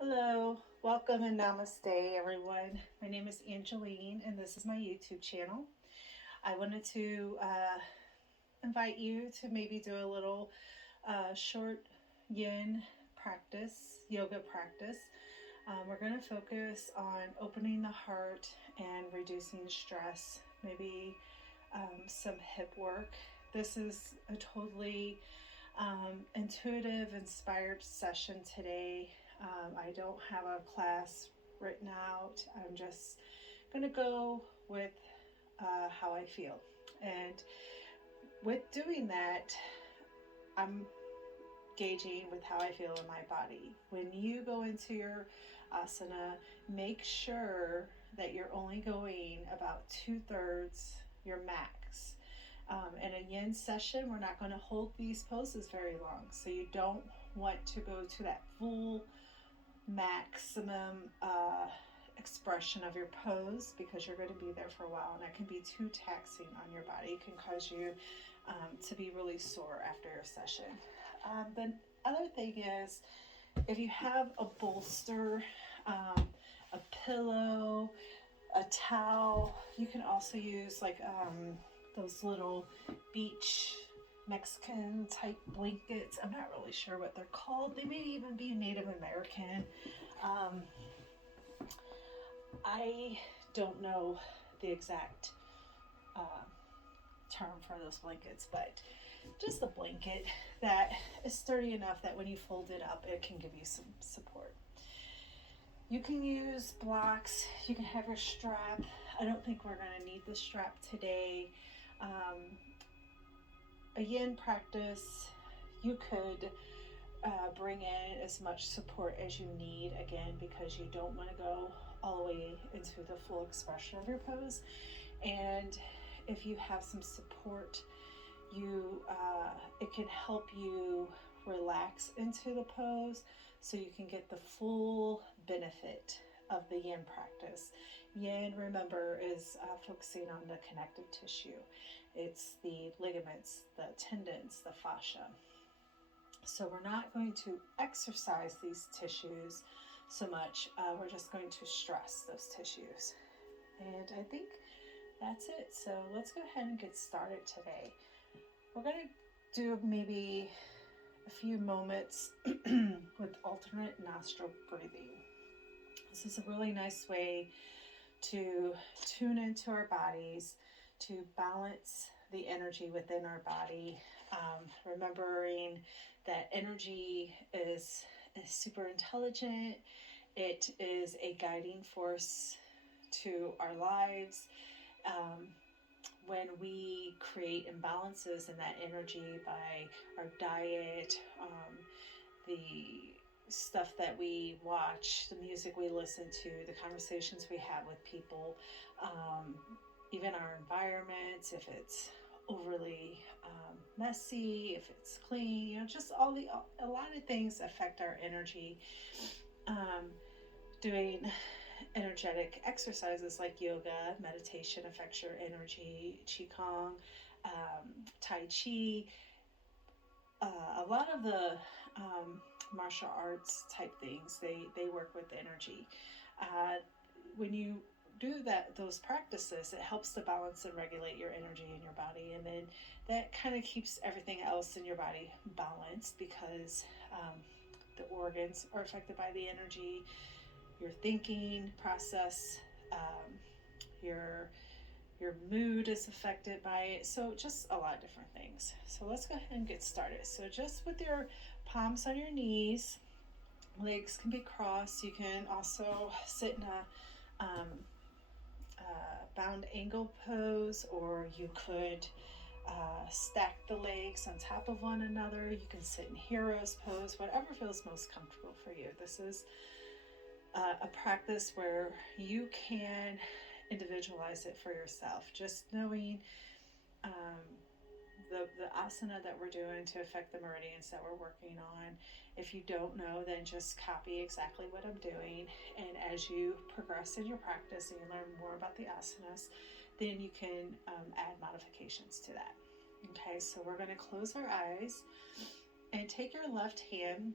Hello, welcome and namaste, everyone. My name is Angeline, and this is my YouTube channel. I wanted to invite you to maybe do a little short yin practice, yoga practice. We're going to focus on opening the heart and reducing stress, maybe some hip work. This is a totally intuitive, inspired session today. I don't have a class written out. I'm just going to go with how I feel. And with doing that, I'm gauging with how I feel in my body. When you go into your asana, make sure that you're only going about 2/3 your max. In a yin session, we're not going to hold these poses very long. So you don't want to go to that full maximum expression of your pose because you're going to be there for a while and that can be too taxing on your body. It can cause you to be really sore after your session. The other thing is, if you have a bolster, a pillow, a towel, you can also use like those little beach Mexican type blankets. I'm not really sure what they're called. They may even be Native American. I don't know the exact term for those blankets, but just a blanket that is sturdy enough that when you fold it up, it can give you some support. You can use blocks. You can have your strap. I don't think we're going to need the strap today. A yin practice, you could bring in as much support as you need, again, because you don't want to go all the way into the full expression of your pose. And if you have some support, it can help you relax into the pose so you can get the full benefit of the yin practice. Yin, remember, is focusing on the connective tissue. It's the ligaments, the tendons, the fascia. So we're not going to exercise these tissues so much. We're just going to stress those tissues. And I think that's it. So let's go ahead and get started today. We're going to do maybe a few moments with alternate nostril breathing. This is a really nice way to tune into our bodies, to balance the energy within our body, remembering that energy is super intelligent. It is a guiding force to our lives. When we create imbalances in that energy by our diet, the stuff that we watch, the music we listen to, the conversations we have with people, even our environments, if it's overly messy, if it's clean, just a lot of things affect our energy. Doing energetic exercises like yoga, meditation affects your energy, qigong, tai chi, a lot of the martial arts type things, they work with energy. When you do those practices, it helps to balance and regulate your energy in your body, and then that kind of keeps everything else in your body balanced because the organs are affected by the energy, your thinking process, your mood is affected by it. So just a lot of different things. So let's go ahead and get started. So just with your palms on your knees, legs can be crossed. You can also sit in a bound angle pose, or you could stack the legs on top of one another. You can sit in hero's pose, whatever feels most comfortable for you. This is a practice where you can individualize it for yourself. Just knowing the asana that we're doing to affect the meridians that we're working on. If you don't know, then just copy exactly what I'm doing. And as you progress in your practice and you learn more about the asanas, then you can add modifications to that. Okay, so we're going to close our eyes and take your left hand,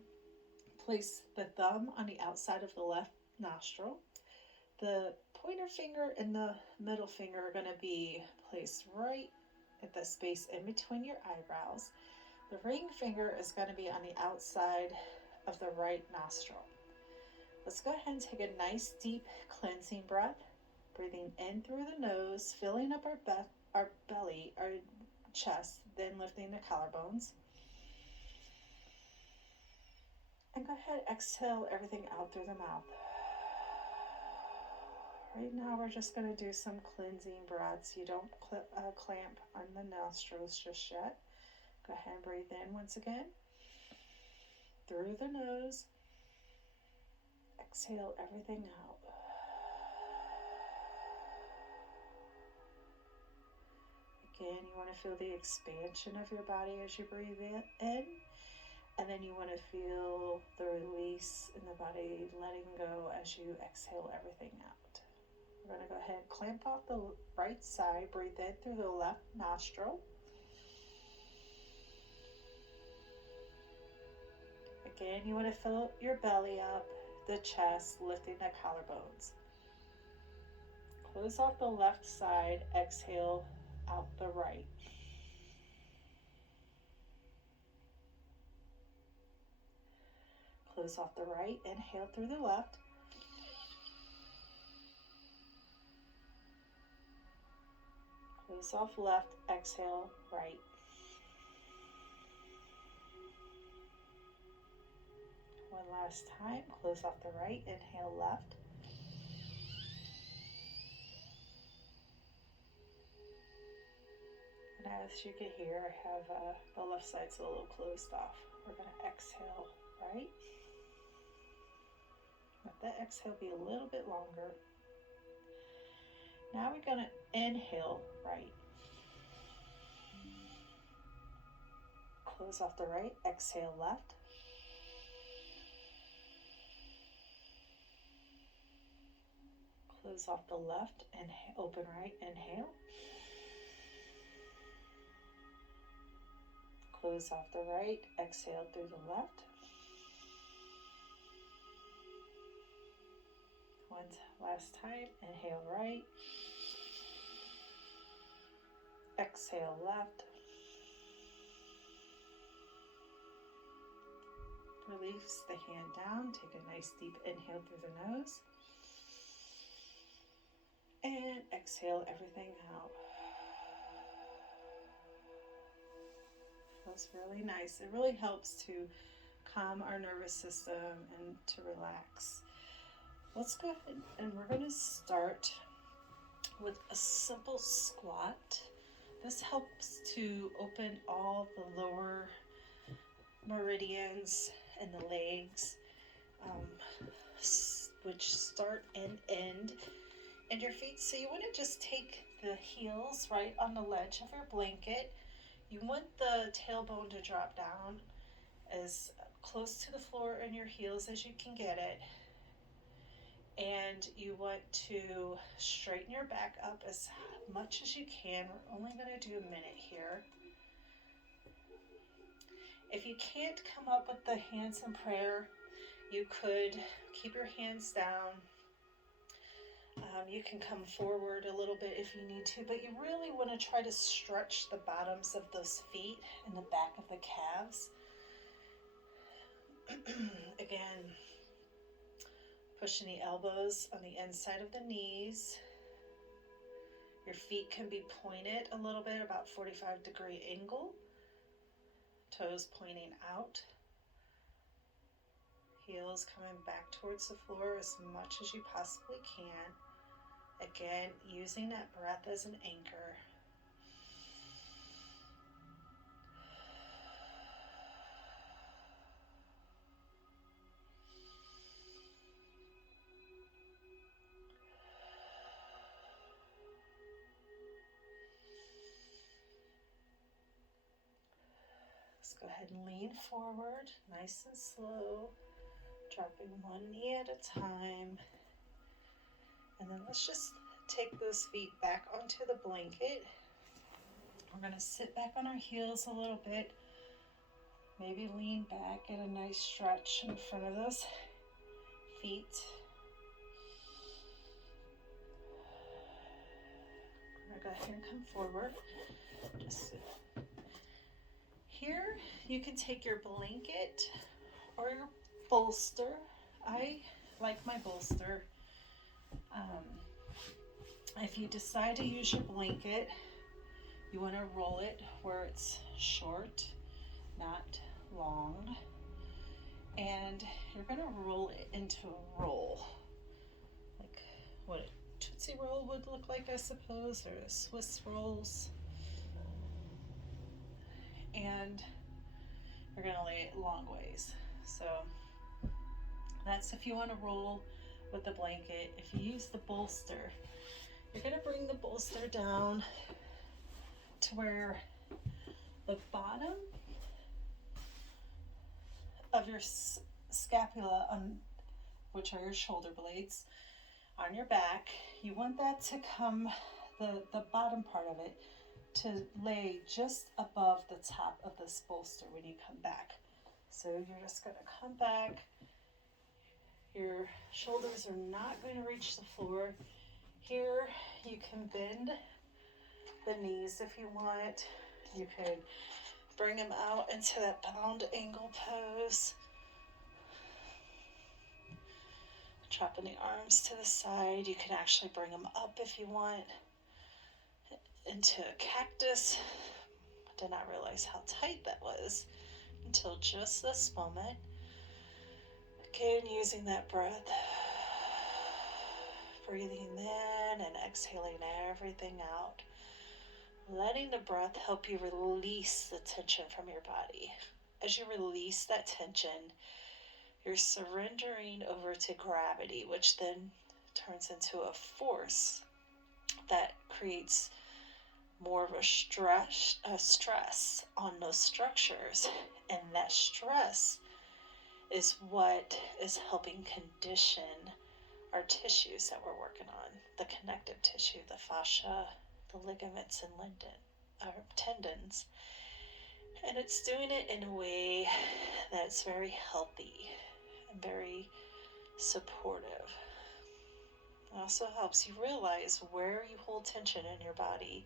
Place the thumb on the outside of the left nostril. The pointer finger and the middle finger are going to be placed right at the space in between your eyebrows. The ring finger is going to be on the outside of the right nostril. Let's go ahead and take a nice deep cleansing breath, breathing in through the nose, filling up our belly, our chest, then lifting the collarbones. And go ahead, exhale everything out through the mouth. Right now we're just going to do some cleansing breaths. You don't clamp on the nostrils just yet. Go ahead and breathe in once again. Through the nose. Exhale everything out. Again, you want to feel the expansion of your body as you breathe in. And then you want to feel the release in the body, letting go as you exhale everything out. We're going to go ahead and clamp off the right side. Breathe in through the left nostril. Again, you want to fill your belly up, the chest, lifting the collarbones. Close off the left side. Exhale out the right. Close off the right. Inhale through the left. Close off left. Exhale right. One last time. Close off the right. Inhale left. And as you can hear, I have the left side's a little closed off. We're going to exhale right. Let that exhale be a little bit longer. Now we're going to inhale right. Close off the right. Exhale left. Close off the left and open right. Inhale. Close off the right. Exhale through the left. One last time. Inhale right. Exhale left. Release the hand down. Take a nice deep inhale through the nose. And exhale everything out. Feels really nice. It really helps to calm our nervous system and to relax. Let's go ahead and we're going to start with a simple squat. This helps to open all the lower meridians in the legs, which start and end in your feet. So you want to just take the heels right on the ledge of your blanket. You want the tailbone to drop down as close to the floor in your heels as you can get it. And you want to straighten your back up as much as you can. We're only going to do a minute here. If you can't come up with the hands in prayer, you could keep your hands down. You can come forward a little bit if you need to, but you really want to try to stretch the bottoms of those feet and the back of the calves. Again, pushing the elbows on the inside of the knees. Your feet can be pointed a little bit, about 45-degree angle. Toes pointing out. Heels coming back towards the floor as much as you possibly can. Again, using that breath as an anchor. Let's go ahead and lean forward, nice and slow, dropping one knee at a time. And then let's just take those feet back onto the blanket. We're going to sit back on our heels a little bit. Maybe lean back, get a nice stretch in front of those feet. Go ahead and come forward. Just here, you can take your blanket or your bolster. I like my bolster. If you decide to use your blanket, you want to roll it where it's short, not long. And you're going to roll it into a roll, like what a Tootsie Roll would look like, I suppose, or Swiss rolls. And you're going to lay it long ways. So that's if you want to roll with the blanket. If you use the bolster, you're going to bring the bolster down to where the bottom of your scapula, which are your shoulder blades, on your back, you want that to come, the bottom part of it, to lay just above the top of this bolster when you come back. So you're just going to come back. Your shoulders are not going to reach the floor. Here you can bend the knees if you want. You could bring them out into that bound angle pose. Dropping the arms to the side. You can actually bring them up if you want into a cactus. I did not realize how tight that was until just this moment. Again, using that breath, breathing in and exhaling everything out. Letting the breath help you release the tension from your body. As you release that tension, you're surrendering over to gravity, which then turns into a force that creates more of a stress on those structures. And that stress is what is helping condition our tissues that we're working on. The connective tissue, the fascia, the ligaments and tendons. And it's doing it in a way that's very healthy and very supportive. It also helps you realize where you hold tension in your body.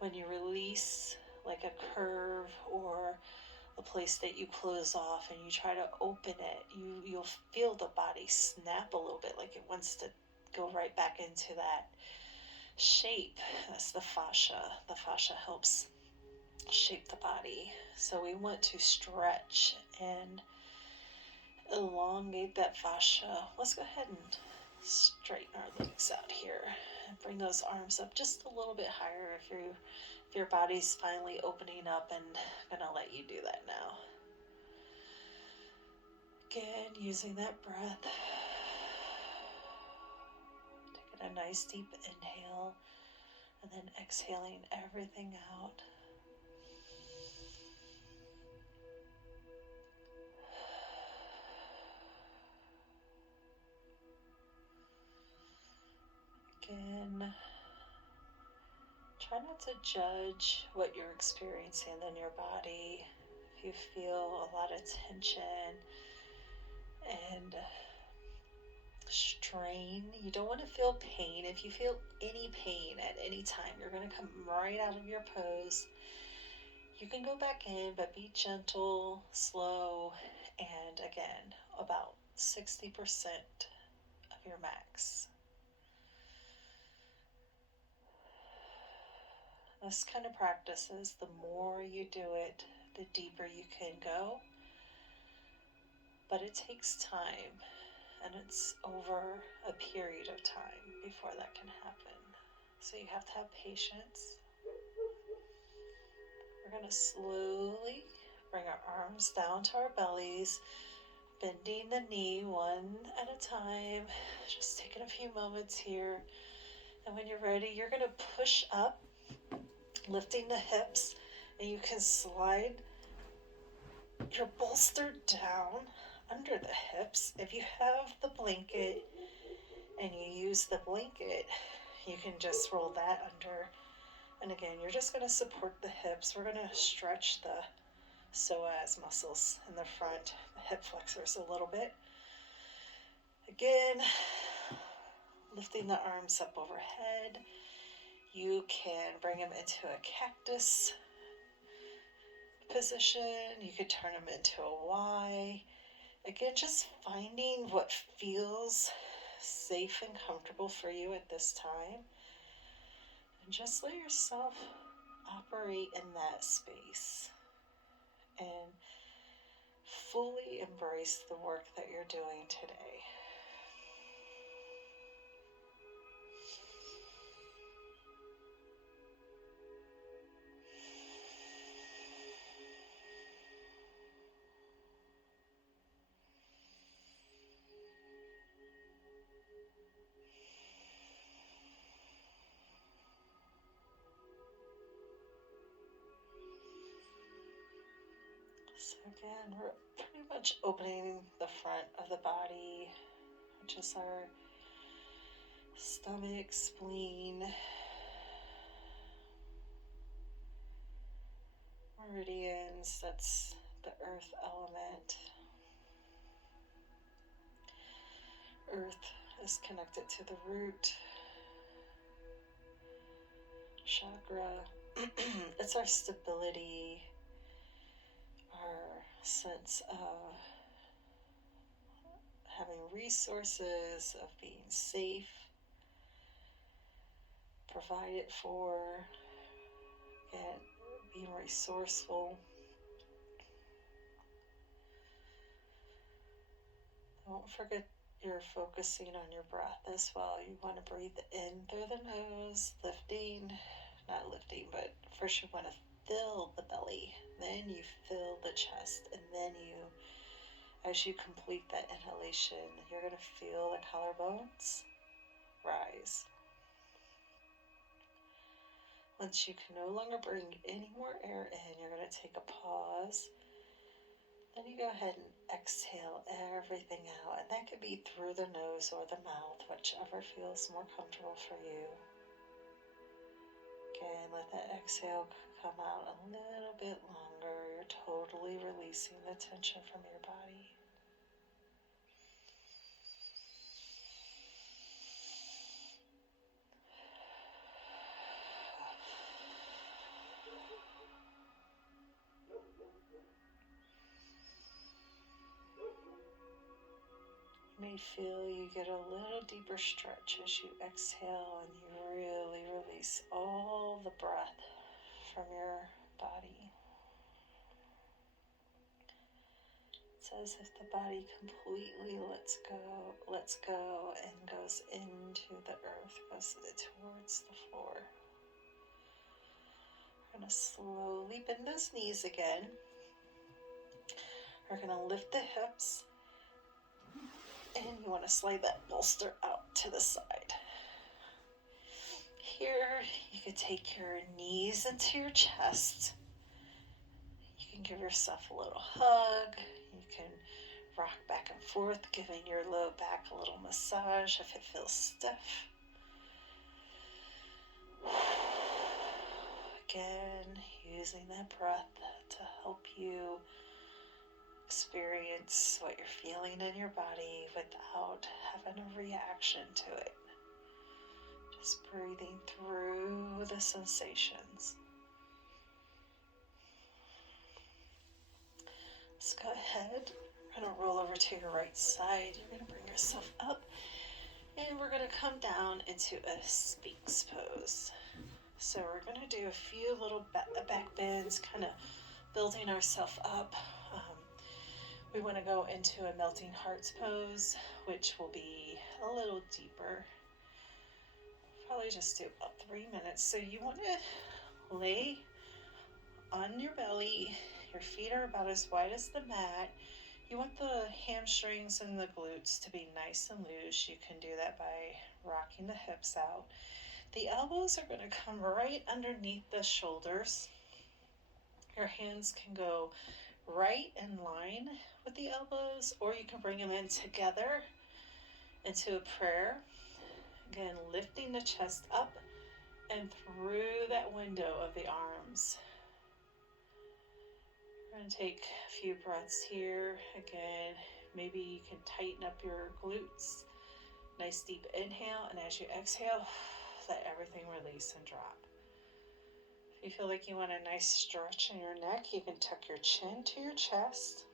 When you release like a curve or a place that you close off and you try to open it, you'll feel the body snap a little bit, like it wants to go right back into that shape. That's the fascia. The fascia helps shape the body. So we want to stretch and elongate that fascia. Let's go ahead and straighten our legs out here and bring those arms up just a little bit higher if your body's finally opening up, and I'm gonna let you do that now. Again, using that breath. Taking a nice deep inhale and then exhaling everything out. Again, try not to judge what you're experiencing in your body. If you feel a lot of tension and strain, you don't want to feel pain. If you feel any pain at any time, you're going to come right out of your pose. You can go back in, but be gentle, slow, and again, about 60% of your max. This kind of practices, the more you do it, the deeper you can go. But it takes time, and it's over a period of time before that can happen. So you have to have patience. We're going to slowly bring our arms down to our bellies, bending the knee one at a time. Just taking a few moments here. And when you're ready, you're going to push up, lifting the hips, and you can slide your bolster down under the hips. If you have the blanket and you use the blanket, you can just roll that under. And again, you're just going to support the hips. We're going to stretch psoas muscles in the front, the hip flexors a little bit. Again, lifting the arms up overhead. You can bring them into a cactus position. You could turn them into a Y. Again, just finding what feels safe and comfortable for you at this time. And just let yourself operate in that space and fully embrace the work that you're doing today. So again, we're pretty much opening the front of the body, which is our stomach, spleen, meridians, that's the earth element. Earth is connected to the root chakra. It's our stability, our sense of having resources, of being safe, provided for, and being resourceful. Don't forget you're focusing on your breath as well. You want to breathe in through the nose, not lifting, but first you want to fill the belly, then you fill the chest, and then as you complete that inhalation, you're going to feel the collarbones rise. Once you can no longer bring any more air in, you're going to take a pause. Then you go ahead and exhale everything out, and that could be through the nose or the mouth, whichever feels more comfortable for you. Again, let that exhale come out a little bit longer. You're totally releasing the tension from your body. You may feel you get a little deeper stretch as you exhale and you really release all the breath from your body. It's as if the body completely lets go and goes into the earth, goes towards the floor. We're going to slowly bend those knees again. We're going to lift the hips. And you want to slide that bolster out to the side. Here, you can take your knees into your chest. You can give yourself a little hug. You can rock back and forth, giving your low back a little massage if it feels stiff. Again, using that breath to help you experience what you're feeling in your body without having a reaction to it. Just breathing through the sensations. Let's go ahead. We're going to roll over to your right side. You're going to bring yourself up, and we're going to come down into a Sphinx pose. So we're going to do a few little back bends, kind of building ourselves up. We want to go into a melting hearts pose, which will be a little deeper. Probably just do about 3 minutes. So you want to lay on your belly. Your feet are about as wide as the mat. You want the hamstrings and the glutes to be nice and loose. You can do that by rocking the hips out. The elbows are going to come right underneath the shoulders. Your hands can go right in line with the elbows, or you can bring them in together into a prayer. Again, lifting the chest up and through that window of the arms. We're going to take a few breaths here. Again, maybe you can tighten up your glutes. Nice deep inhale, and as you exhale, let everything release and drop. If you feel like you want a nice stretch in your neck, you can tuck your chin to your chest.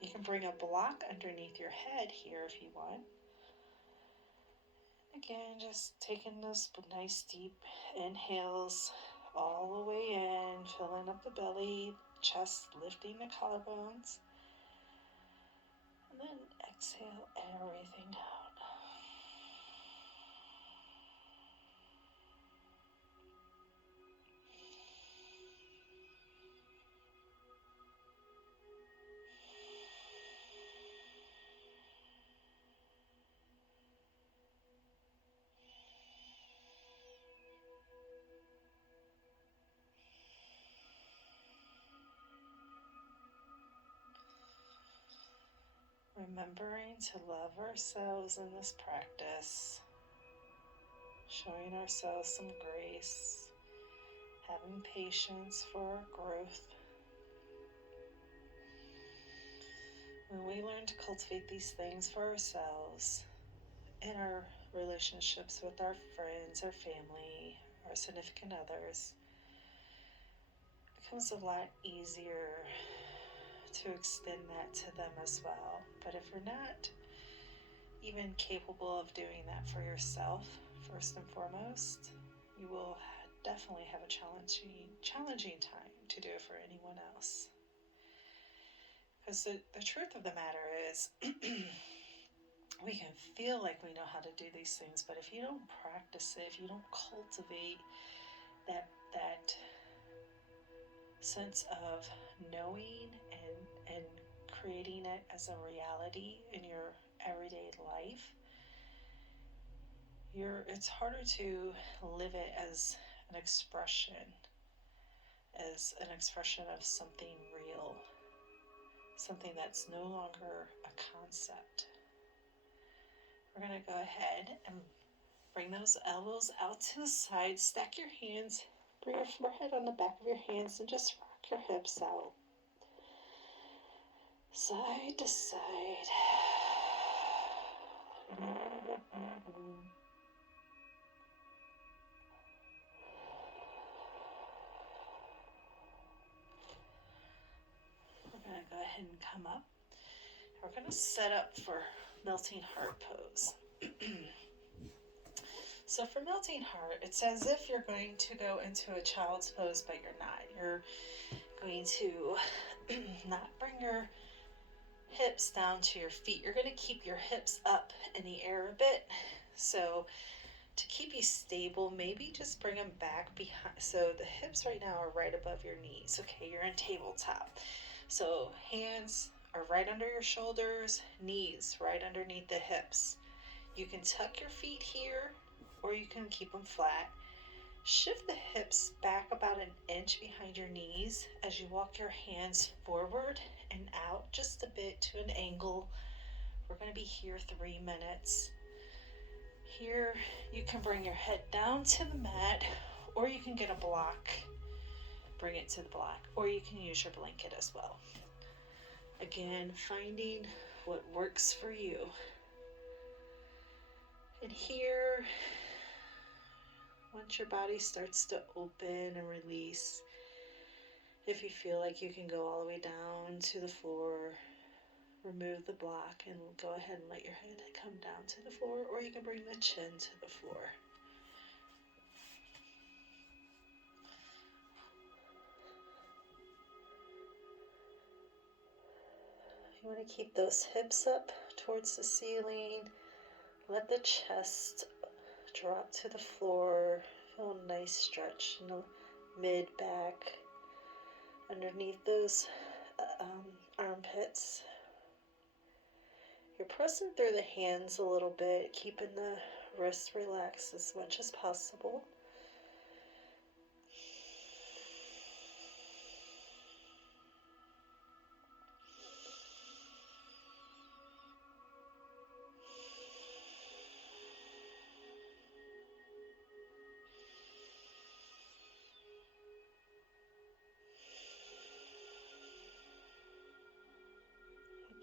You can bring a block underneath your head here if you want. Again, just taking those nice deep inhales all the way in, filling up the belly, chest, lifting the collarbones. And then exhale everything down. Remembering to love ourselves in this practice, showing ourselves some grace, having patience for our growth. When we learn to cultivate these things for ourselves in our relationships with our friends, our family, our significant others, it becomes a lot easier to extend that to them as well. But if you're not even capable of doing that for yourself, first and foremost, you will definitely have a challenging time to do it for anyone else. Because the truth of the matter is, we can feel like we know how to do these things, but if you don't practice it, if you don't cultivate that sense of knowing and creating it as a reality in your everyday life, it's harder to live it as an expression of something real, something that's no longer a concept. We're going to go ahead and bring those elbows out to the side, stack your hands, bring your forehead on the back of your hands, and just rock your hips out, side to side. We're going to go ahead and come up. We're going to set up for melting heart pose. So for melting heart, it's as if you're going to go into a child's pose, but you're not. You're going to not bring your hips down to your feet. You're going to keep your hips up in the air a bit. So to keep you stable, maybe just bring them back behind. So the hips right now are right above your knees. Okay, you're in tabletop. So hands are right under your shoulders, knees right underneath the hips. You can tuck your feet here, or you can keep them flat. Shift the hips back about an inch behind your knees as you walk your hands forward and out just a bit to an angle. We're going to be here 3 minutes. Here, you can bring your head down to the mat, or you can get a block, bring it to the block, or you can use your blanket as well. Again, finding what works for you. And here, once your body starts to open and release, if you feel like you can go all the way down to the floor, remove the block and go ahead and let your head come down to the floor, or you can bring the chin to the floor. You want to keep those hips up towards the ceiling. Let the chest drop to the floor. Feel a nice stretch in the mid-back, underneath those armpits. You're pressing through the hands a little bit, keeping the wrists relaxed as much as possible.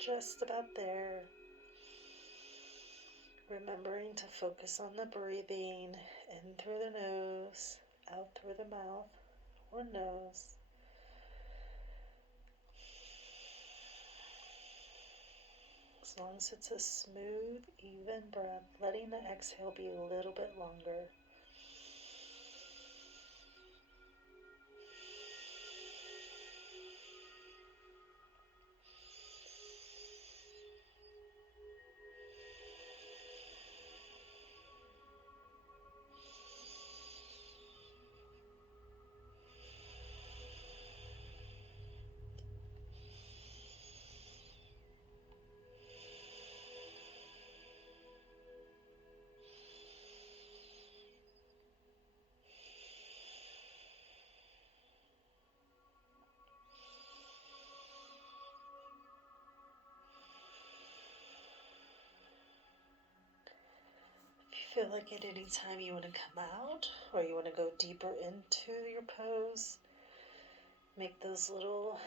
just about there. Remembering to focus on the breathing in through the nose, out through the mouth or nose. As long as it's a smooth, even breath, letting the exhale be a little bit longer. Feel like at any time you want to come out or you want to go deeper into your pose, make those little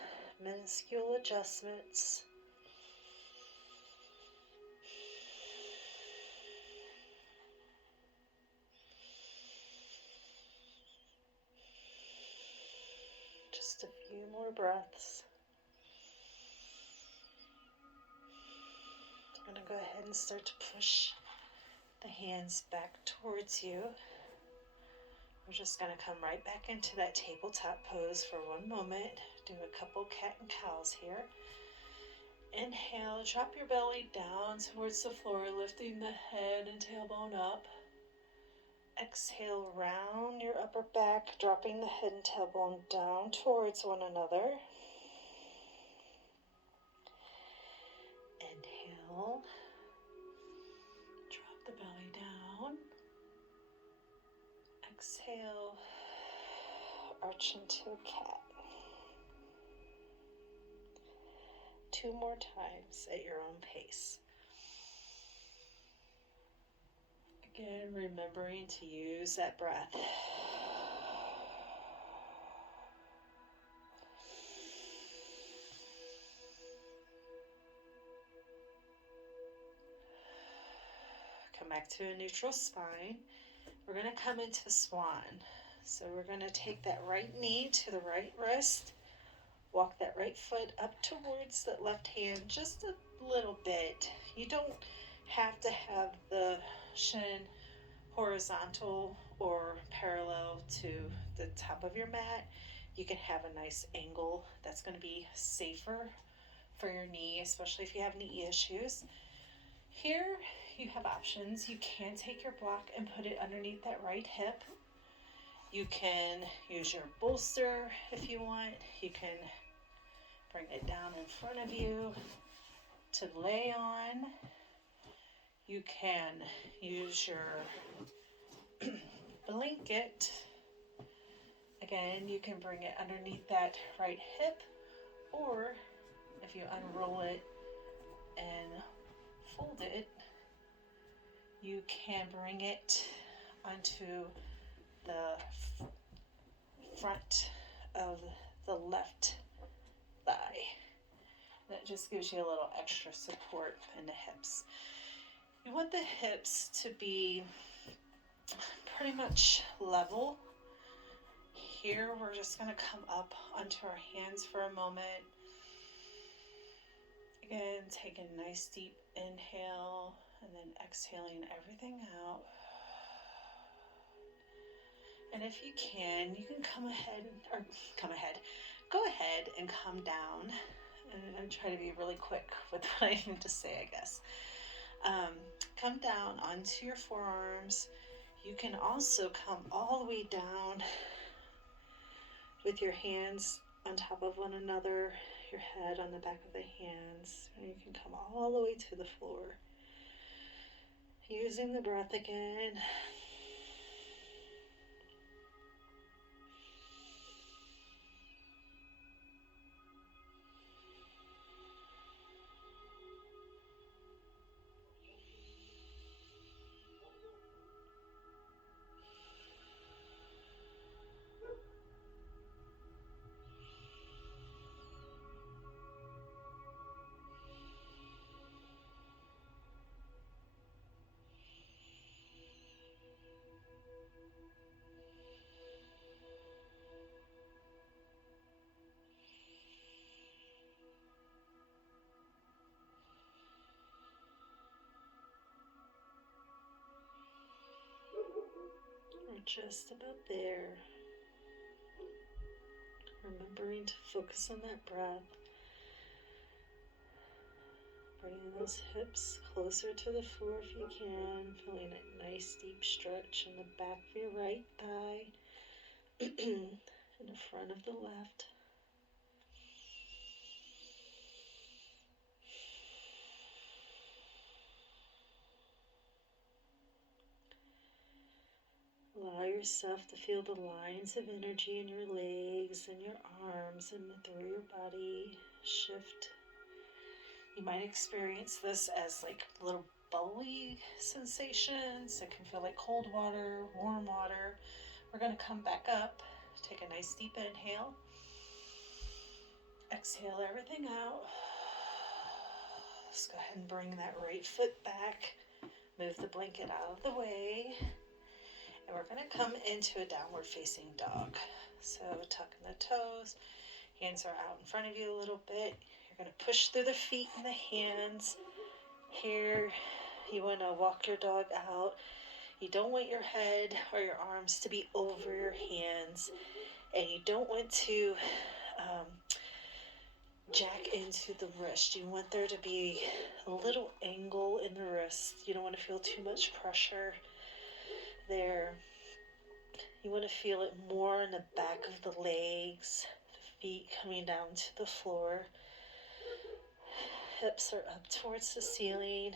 minuscule adjustments. Just a few more breaths. I'm going to go ahead and start to push the hands back towards you. We're just going to come right back into that tabletop pose for one moment. Do a couple cat and cows here. Inhale, drop your belly down towards the floor, lifting the head and tailbone up. Exhale, round your upper back, dropping the head and tailbone down towards one another. Inhale, drop the belly down. Exhale, arch into a cat. 2 more times at your own pace. Again, remembering to use that breath. Come back to a neutral spine. We're going to come into swan. So we're going to take that right knee to the right wrist. Walk that right foot up towards that left hand just a little bit. You don't have to have the shin horizontal or parallel to the top of your mat. You can have a nice angle that's going to be safer for your knee, especially if you have knee issues. Here you have options. You can take your block and put it underneath that right hip. You can use your bolster if you want. You can bring it down in front of you to lay on. You can use your blanket. Again, you can bring it underneath that right hip, or if you unroll it and fold it, you can bring it onto the front of the left thigh. That just gives you a little extra support in the hips. You want the hips to be pretty much level. Here we're just going to come up onto our hands for a moment. Again, take a nice deep inhale and then exhaling everything out. And if you can, you can go ahead and come down. And try to be really quick with what I need to say, I guess. Come down onto your forearms. You can also come all the way down with your hands on top of one another, your head on the back of the hands, and you can come all the way to the floor. Using the breath again. just about there. Remembering to focus on that breath. Bringing those hips closer to the floor if you can. Feeling a nice deep stretch in the back of your right thigh. In the front of the left. Allow yourself to feel the lines of energy in your legs and your arms and through your body shift. You might experience this as like little bubbly sensations. It can feel like cold water, warm water. We're going to come back up. Take a nice deep inhale. Exhale everything out. Let's go ahead and bring that right foot back. Move the blanket out of the way. And we're going to come into a downward facing dog. So tuck in the toes. Hands are out in front of you a little bit. You're going to push through the feet and the hands. Here, you want to walk your dog out. You don't want your head or your arms to be over your hands. And you don't want to jack into the wrist. You want there to be a little angle in the wrist. You don't want to feel too much pressure there. You want to feel it more in the back of the legs, the feet coming down to the floor. Hips are up towards the ceiling.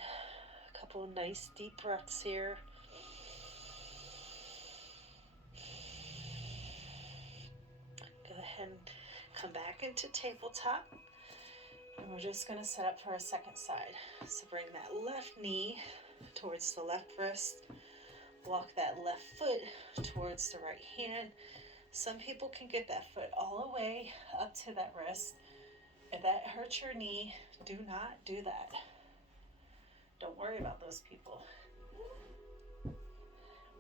A couple of nice deep breaths here. Go ahead and come back into tabletop. And we're just going to set up for a second side. So bring that left knee towards the left wrist. Walk that left foot towards the right hand. Some people can get that foot all the way up to that wrist. If that hurts your knee, do not do that. Don't worry about those people.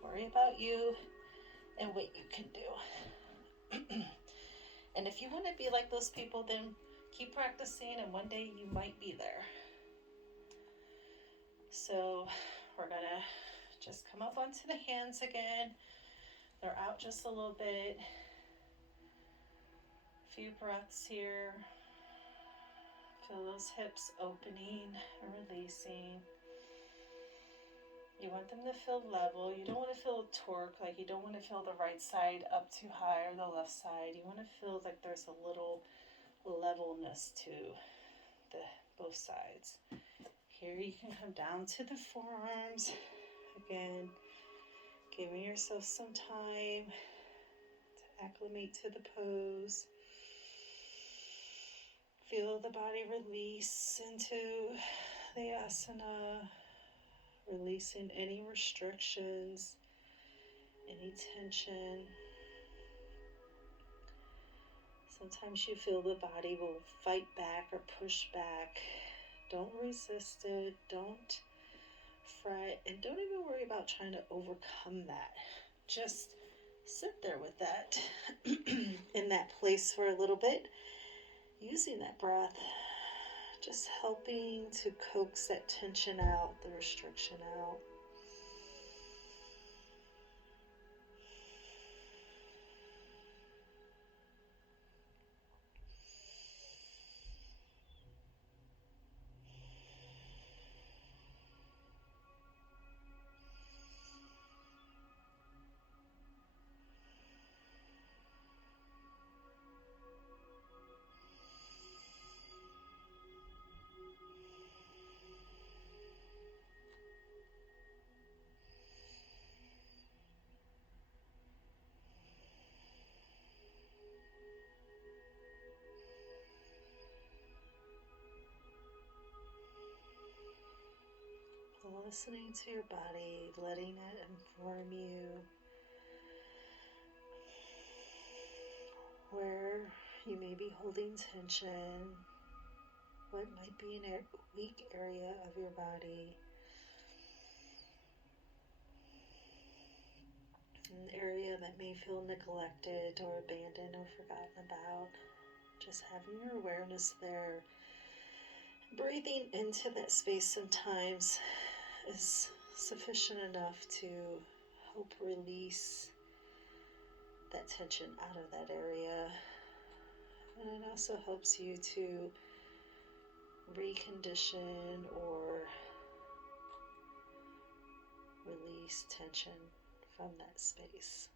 Worry about you and what you can do. And if you want to be like those people, then keep practicing and one day you might be there. So we're going to just come up onto the hands again. They're out just a little bit. A few breaths here. Feel those hips opening and releasing. You want them to feel level. You don't want to feel a torque, like you don't want to feel the right side up too high or the left side. You want to feel like there's a little levelness to both sides. Here you can come down to the forearms. Again, giving yourself some time to acclimate to the pose. Feel the body release into the asana, releasing any restrictions, any tension. Sometimes you feel the body will fight back or push back. Don't resist it. Don't fret. And don't even worry about trying to overcome that. Just sit there with that in that place for a little bit. Using that breath, just helping to coax that tension out, the restriction out. Listening to your body, letting it inform you where you may be holding tension, what might be a weak area of your body, an area that may feel neglected or abandoned or forgotten about. Just having your awareness there. Breathing into that space sometimes is sufficient enough to help release that tension out of that area. And it also helps you to recondition or release tension from that space.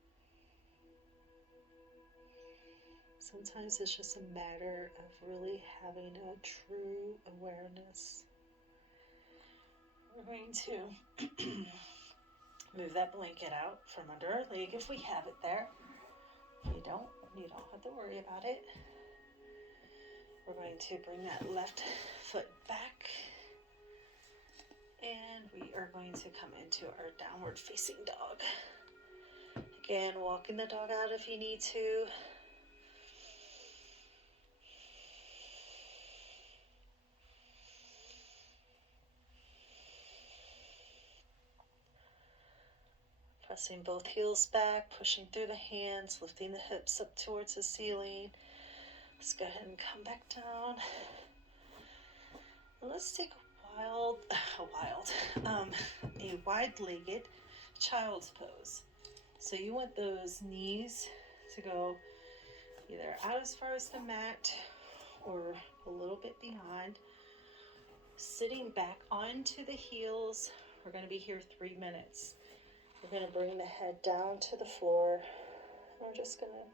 Sometimes it's just a matter of really having a true awareness. We're going to move that blanket out from under our leg if we have it there. If you don't have to worry about it. We're going to bring that left foot back. And we are going to come into our downward facing dog. Again, walking the dog out if you need to. Pressing both heels back, pushing through the hands, lifting the hips up towards the ceiling. Let's go ahead and come back down. And let's take a wide-legged child's pose. So you want those knees to go either out as far as the mat or a little bit behind. Sitting back onto the heels. We're going to be here 3 minutes. We're going to bring the head down to the floor. We're just going to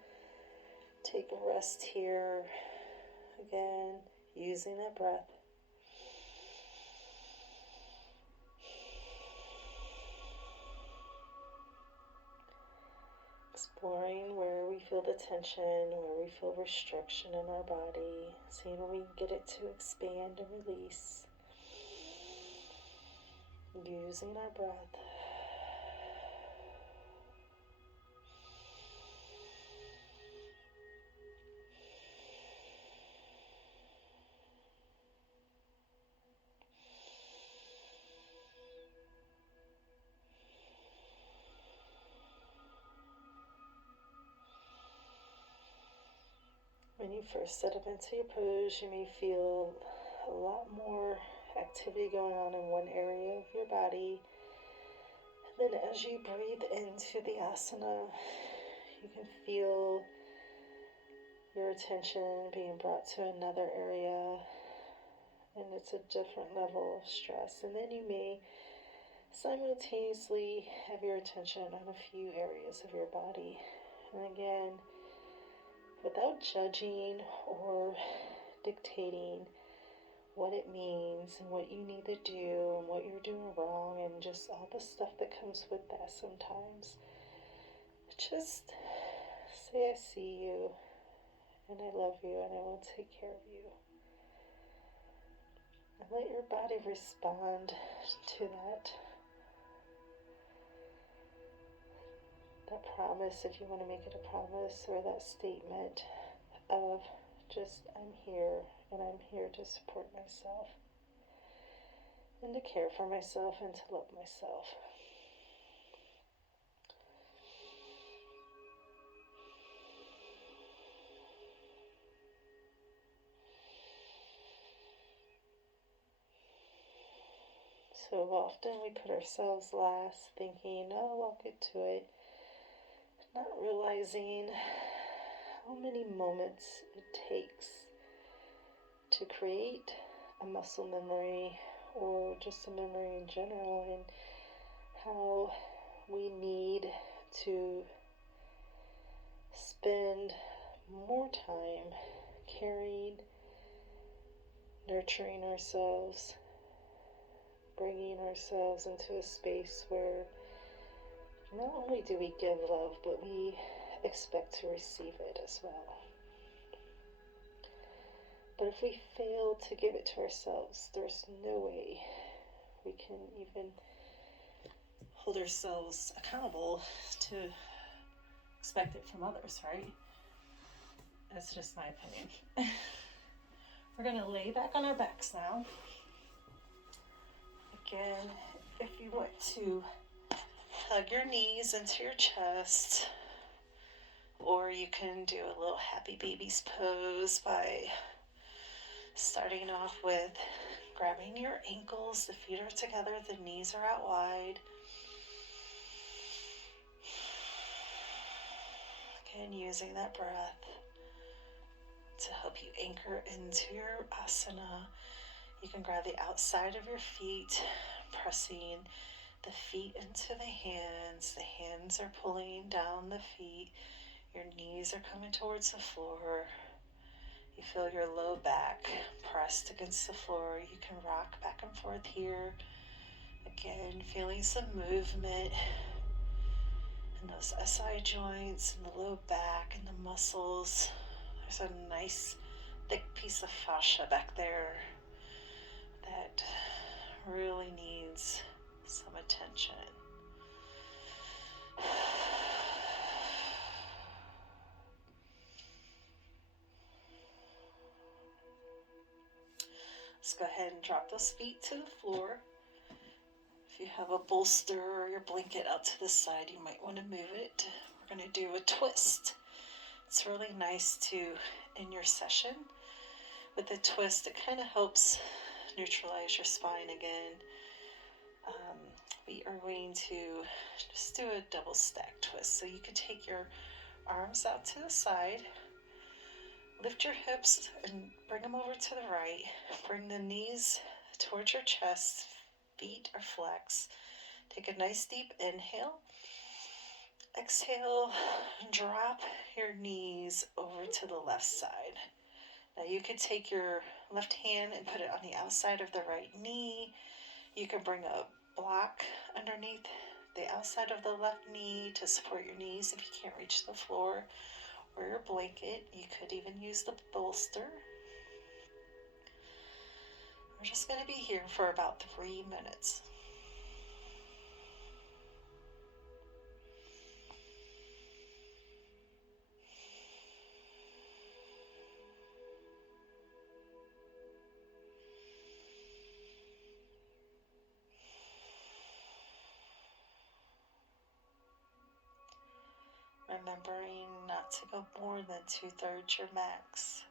take a rest here. Again, using that breath. Exploring where we feel the tension, where we feel restriction in our body. Seeing where we can get it to expand and release. Using our breath. When you first set up into your pose, you may feel a lot more activity going on in one area of your body. And then as you breathe into the asana, you can feel your attention being brought to another area. And it's a different level of stress. And then you may simultaneously have your attention on a few areas of your body. And again, without judging or dictating what it means and what you need to do and what you're doing wrong and just all the stuff that comes with that sometimes. Just say I see you and I love you and I will take care of you. And let your body respond to that promise, if you want to make it a promise, or that statement of just, I'm here and I'm here to support myself and to care for myself and to love myself. So often we put ourselves last, thinking, oh, I'll get to it. Not realizing how many moments it takes to create a muscle memory or just a memory in general, and how we need to spend more time caring, nurturing ourselves, bringing ourselves into a space where not only do we give love, but we expect to receive it as well. But if we fail to give it to ourselves, there's no way we can even hold ourselves accountable to expect it from others, right? That's just my opinion. We're going to lay back on our backs now. Again, if you want to hug your knees into your chest, or you can do a little happy baby's pose by starting off with grabbing your ankles, the feet are together, the knees are out wide. Again, using that breath to help you anchor into your asana. You can grab the outside of your feet, pressing the feet into the hands. The hands are pulling down the feet. Your knees are coming towards the floor. You feel your low back pressed against the floor. You can rock back and forth here. Again, feeling some movement in those SI joints and the low back and the muscles. There's a nice thick piece of fascia back there that really needs some attention. Let's go ahead and drop those feet to the floor. If you have a bolster or your blanket out to the side, you might want to move it. We're going to do a twist. It's really nice to end your session with a twist. It kind of helps neutralize your spine again. We are going to just do a double stack twist. So you can take your arms out to the side, lift your hips and bring them over to the right. Bring the knees towards your chest, feet are flexed. Take a nice deep inhale. Exhale, drop your knees over to the left side. Now you could take your left hand and put it on the outside of the right knee. You can bring a block underneath the outside of the left knee to support your knees if you can't reach the floor, or your blanket. You could even use the bolster. We're just going to be here for about 3 minutes. Remembering not to go more than 2/3 your max.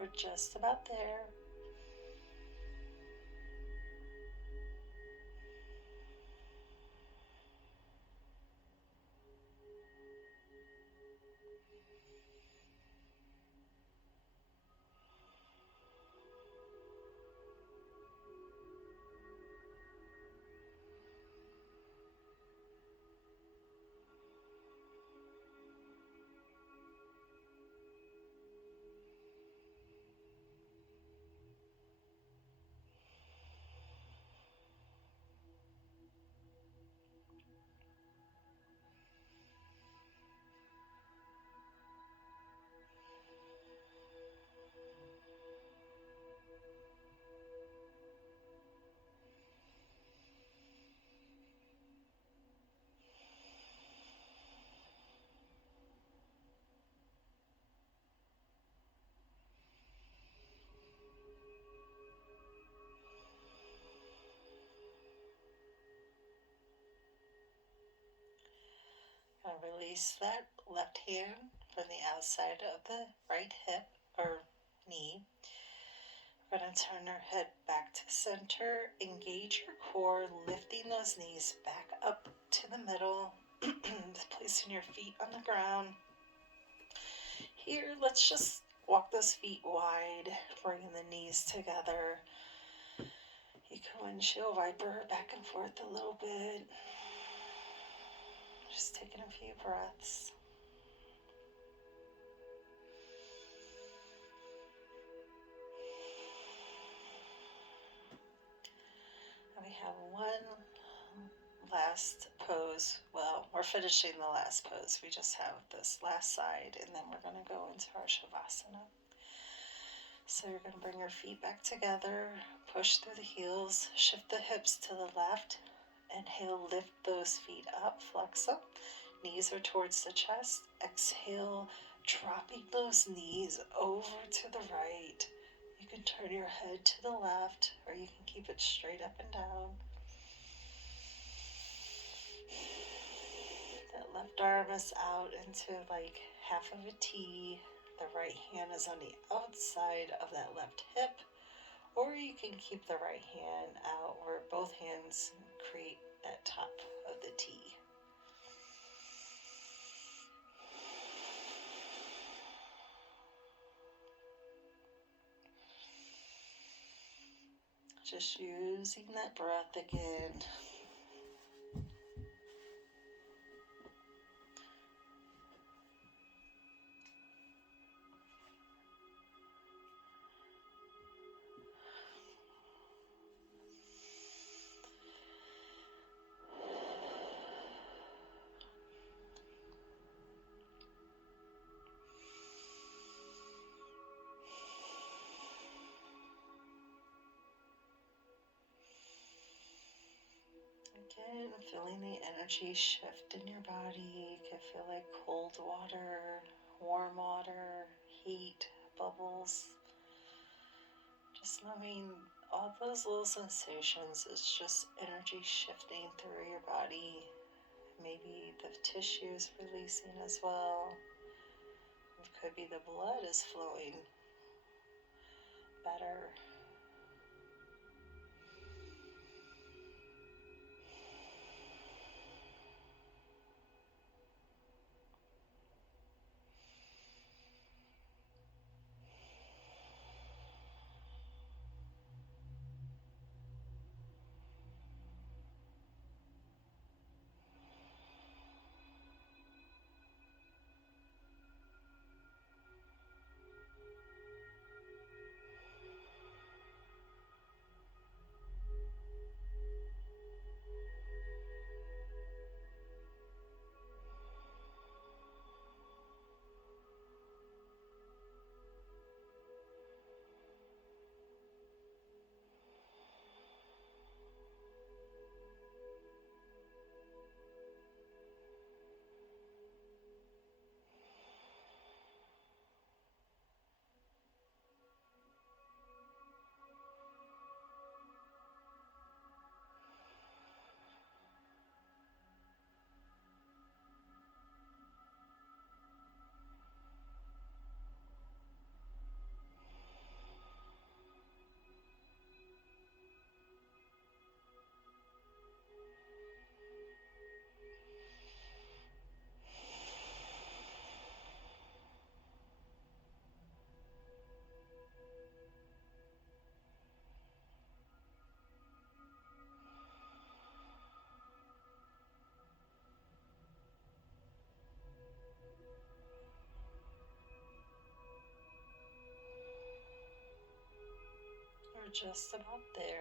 We're just about there. Now release that left hand from the outside of the right hip or knee. We're going to turn our head back to center. Engage your core, lifting those knees back up to the middle. Placing your feet on the ground. Here, let's just walk those feet wide, bringing the knees together. You can windshield viper back and forth a little bit. Just taking a few breaths. And we have one last pose. Well, we're finishing the last pose. We just have this last side, and then we're going to go into our Shavasana. So you're going to bring your feet back together, push through the heels, shift the hips to the left. Inhale, lift those feet up, flex them. Knees are towards the chest. Exhale, dropping those knees over to the right. You can turn your head to the left, or you can keep it straight up and down. That left arm is out into like half of a T. The right hand is on the outside of that left hip, or you can keep the right hand out where both hands create that top of the T. Just using that breath again. Again, feeling the energy shift in your body. You can feel like cold water, warm water, heat, bubbles. Just knowing all those little sensations is just energy shifting through your body. Maybe the tissue is releasing as well. It could be the blood is flowing better. We're just about there.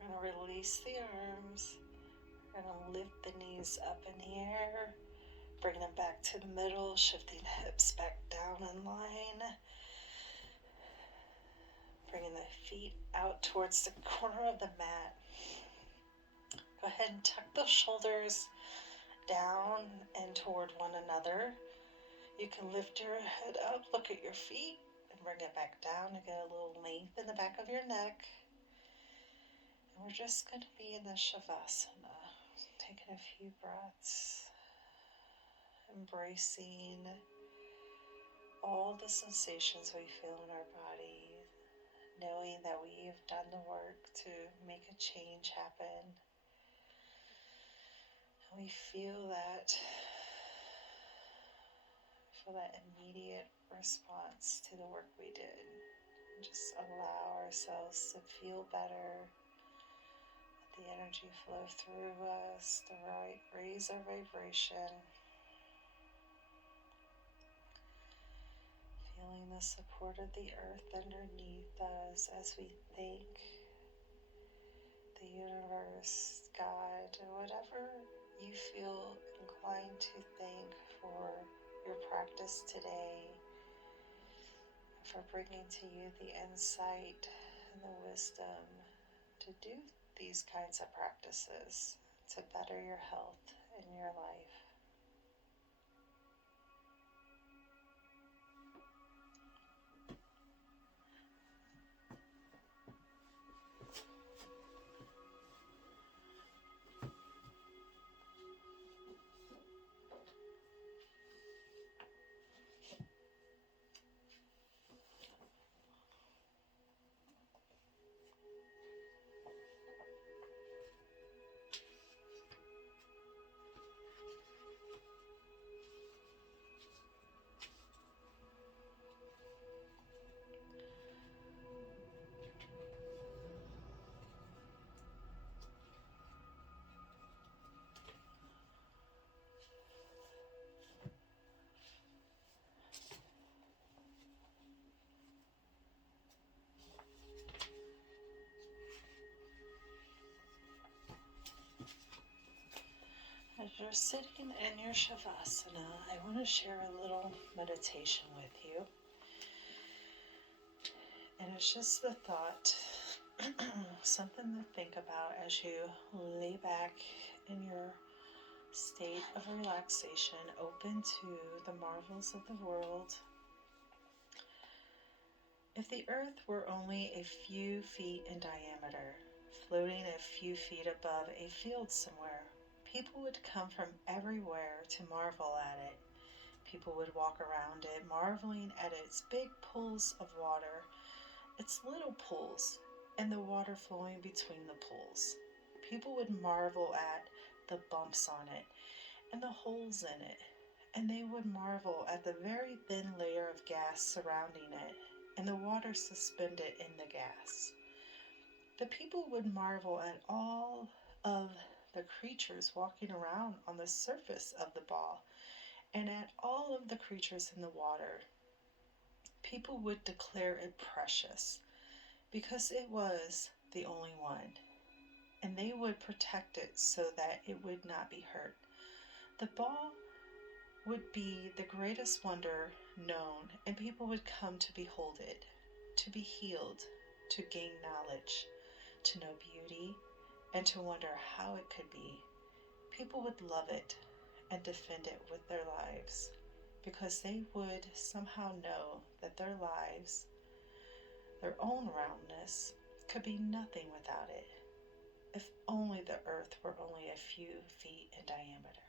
We're going to release the arms. We're going to lift the knees up in the air. Bring them back to the middle, shifting the hips back down in line. Bringing the feet out towards the corner of the mat. Go ahead and tuck those shoulders down and toward one another. You can lift your head up, look at your feet, and bring it back down to get a little length in the back of your neck. And we're just going to be in the Shavasana, taking a few breaths, embracing all the sensations we feel in our body, knowing that we have done the work to make a change happen. And we feel that immediate response to the work we did. And just allow ourselves to feel better. the energy flow through us to raise our vibration. Feeling the support of the earth underneath us as we thank the universe, God, and whatever you feel inclined to thank for your practice today, for bringing to you the insight and the wisdom to do these kinds of practices to better your health and your life. As you're sitting in your Shavasana, I want to share a little meditation with you. And it's just the thought, something to think about as you lay back in your state of relaxation, open to the marvels of the world. If the earth were only a few feet in diameter, floating a few feet above a field somewhere, people would come from everywhere to marvel at it. People would walk around it, marveling at its big pools of water, its little pools, and the water flowing between the pools. People would marvel at the bumps on it and the holes in it, and they would marvel at the very thin layer of gas surrounding it and the water suspended in the gas. The people would marvel at all of the creatures walking around on the surface of the ball and at all of the creatures in the water. People would declare it precious because it was the only one, and they would protect it so that it would not be hurt. The ball would be the greatest wonder known, and people would come to behold it, to be healed, to gain knowledge, to know beauty, and to wonder how it could be. People would love it and defend it with their lives, because they would somehow know that their lives, their own roundness, could be nothing without it, if only the earth were only a few feet in diameter.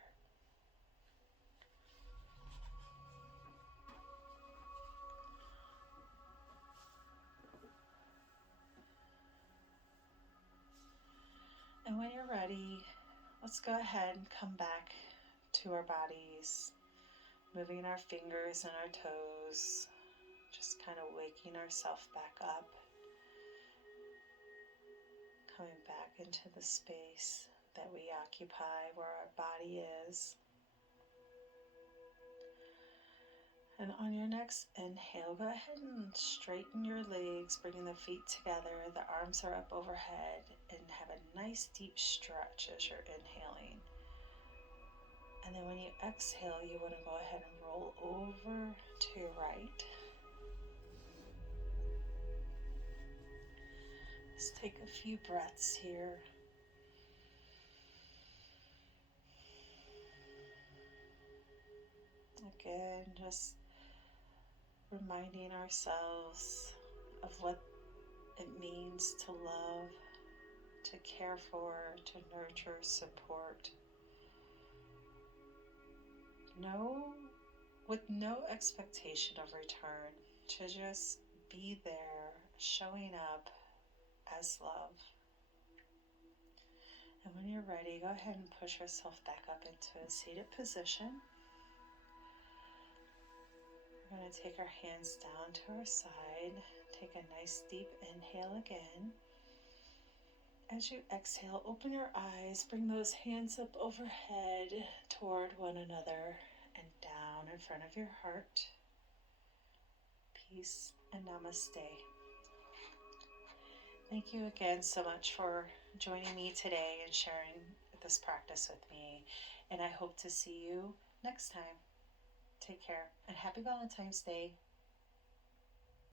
And when you're ready, let's go ahead and come back to our bodies, moving our fingers and our toes, just kind of waking ourselves back up, coming back into the space that we occupy where our body is. And on your next inhale, go ahead and straighten your legs, bringing the feet together. The arms are up overhead, and have a nice deep stretch as you're inhaling. And then when you exhale, you want to go ahead and roll over to your right. Let's take a few breaths here. Again, just reminding ourselves of what it means to love, to care for, to nurture, support. With no expectation of return, to just be there, showing up as love. And when you're ready, go ahead and push yourself back up into a seated position. We're going to take our hands down to our side. Take a nice deep inhale again. As you exhale, open your eyes, bring those hands up overhead toward one another and down in front of your heart. Peace and namaste. Thank you again so much for joining me today and sharing this practice with me. And I hope to see you next time. Take care and happy Valentine's Day.